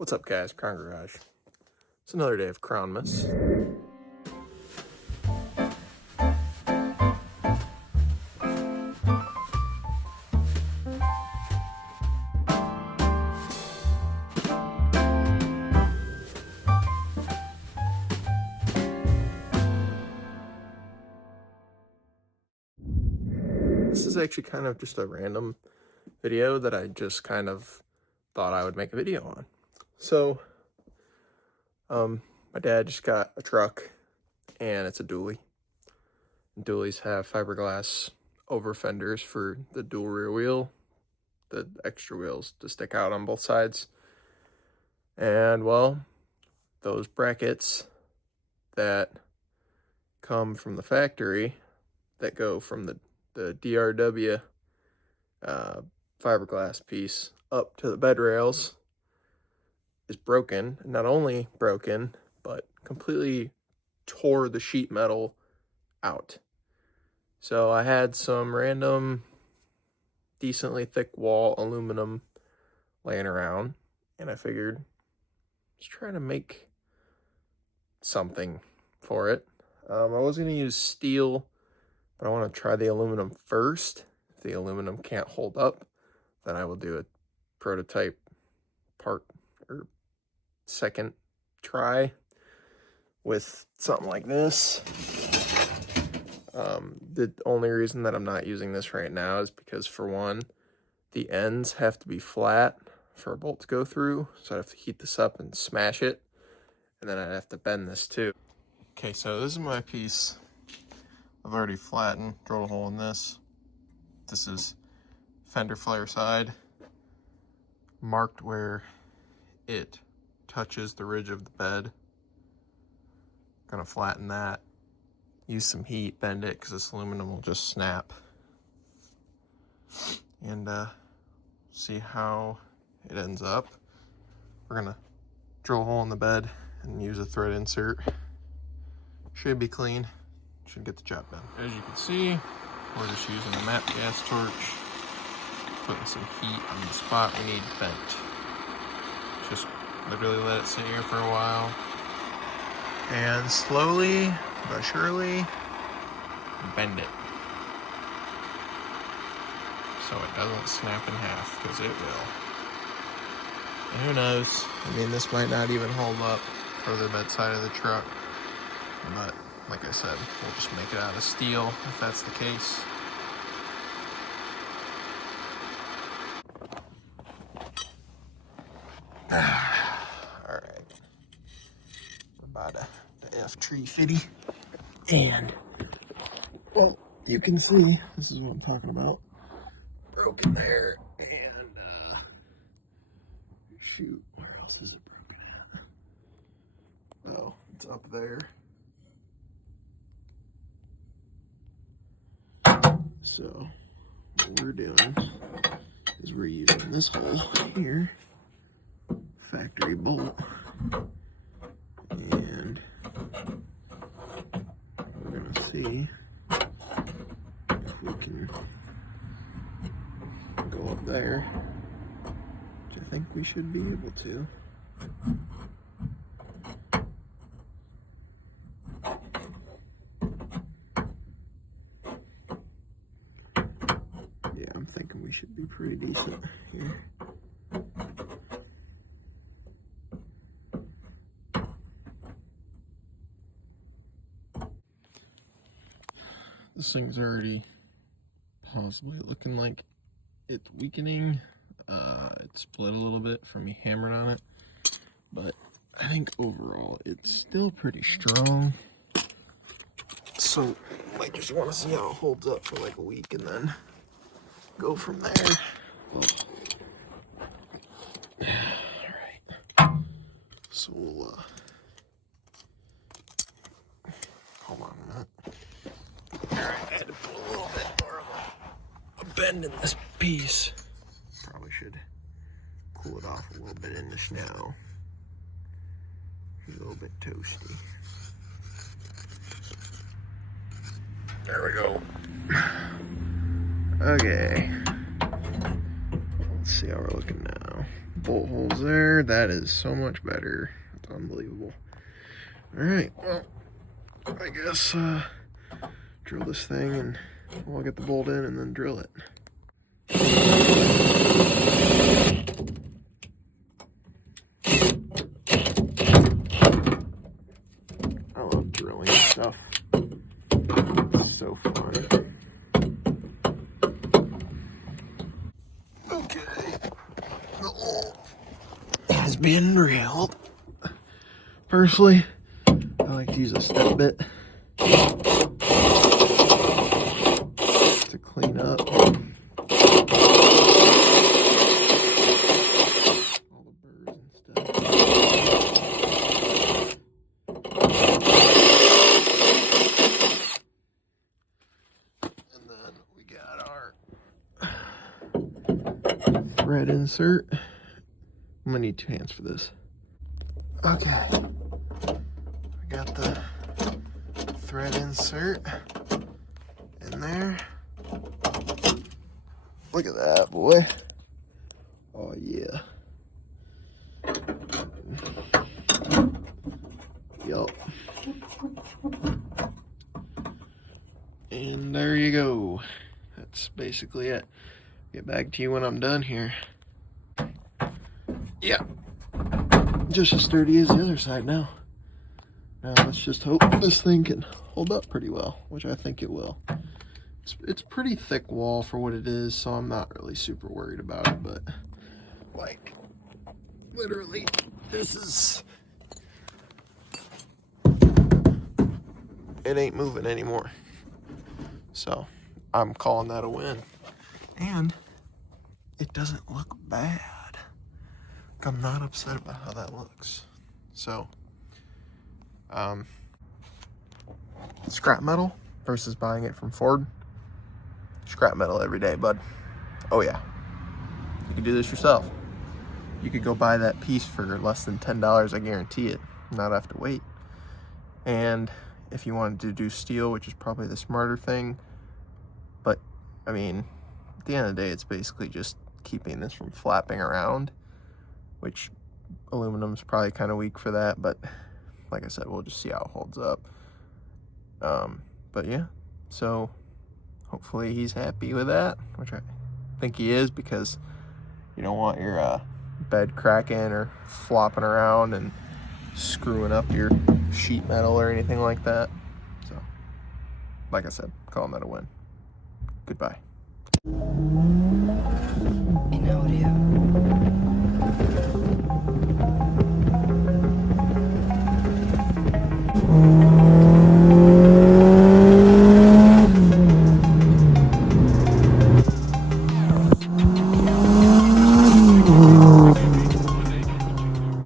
What's up, guys? Crown Garage. It's another day of Crownmas. This is actually kind of just a random video that I just kind of thought I would make a video on. So, my dad just got a truck, and it's a dually. Dualies have fiberglass over fenders for the dual rear wheel, the extra wheels to stick out on both sides. And, well, those brackets that come from the factory, that go from the DRW fiberglass piece up to the bed rails, is broken. Not only broken, but completely tore the sheet metal out. So I had some random decently thick wall aluminum laying around, and I figured let's try to make something for it. I was going to use steel, but I want to try the aluminum first. If the aluminum can't hold up, then I will do a prototype part or second try with something like this. The only reason that I'm not using this right now is because, for one, the ends have to be flat for a bolt to go through, so I have to heat this up and smash it, and then I'd have to bend this too. Okay, so this is my piece. I've already flattened, drilled a hole in this. This is fender flare side, marked where it touches the ridge of the bed. Gonna flatten that, use some heat, bend it, because this aluminum will just snap, and see how it ends up. We're gonna drill a hole in the bed and use a thread insert. Should be clean, should get the job done. As you can see, we're just using a MAP gas torch, putting some heat on the spot we need bent. Just literally let it sit here for a while, and slowly but surely bend it so it doesn't snap in half, because it will. And who knows, I mean, this might not even hold up for the bedside of the truck, but like I said, we'll just make it out of steel if that's the case. Alright, we're by the F-350, and, well, you can see, this is what I'm talking about. Broken there, and, shoot, where else is it broken at? Oh, it's up there. So, what we're doing is we're using this hole here, factory bolt, and we're gonna see if we can go up there, which I think we should be able to. Yeah, I'm thinking we should be pretty decent here. This thing's already possibly looking like it's weakening. It split a little bit from me hammering on it, but I think overall it's still pretty strong. So I just want to see how it holds up for like a week and then go from there. Alright. So we'll, hold on a minute. Alright, I had to put a little bit more of a bend in this piece. Probably should cool it off a little bit in the snow. It's a little bit toasty. There we go. Okay. Let's see how we're looking now. bolt holes there. That is so much better. It's unbelievable. All right, well, I guess drill this thing and we'll get the bolt in and then drill it. I love drilling stuff. It's so fun. Okay. The hole is being drilled. Personally, I like to use a step bit to clean up all the burrs and stuff. And then we got our thread insert. I'm gonna need 2 hands for this. Okay, we got the thread insert in there. Look at that, boy. Oh yeah. Yup. And there you go. That's basically it. Get back to you when I'm done here. Yeah. Just as sturdy as the other side now. Now let's just hope this thing can hold up pretty well, which I think it will. It's pretty thick wall for what it is, so I'm not really super worried about it, but like literally this is, it ain't moving anymore. So I'm calling that a win. And it doesn't look bad. I'm not upset about how that looks. So, scrap metal versus buying it from Ford. Scrap metal every day, bud. Oh yeah. You can do this yourself. You could go buy that piece for less than $10, I guarantee it. Not have to wait. And if you wanted to do steel, which is probably the smarter thing, but I mean, at the end of the day, it's basically just keeping this from flapping around, which aluminum's probably kind of weak for that, but like I said, we'll just see how it holds up. But yeah, so hopefully he's happy with that, which I think he is, because you don't want your bed cracking or flopping around and screwing up your sheet metal or anything like that. So, like I said, calling that a win. Goodbye. In audio.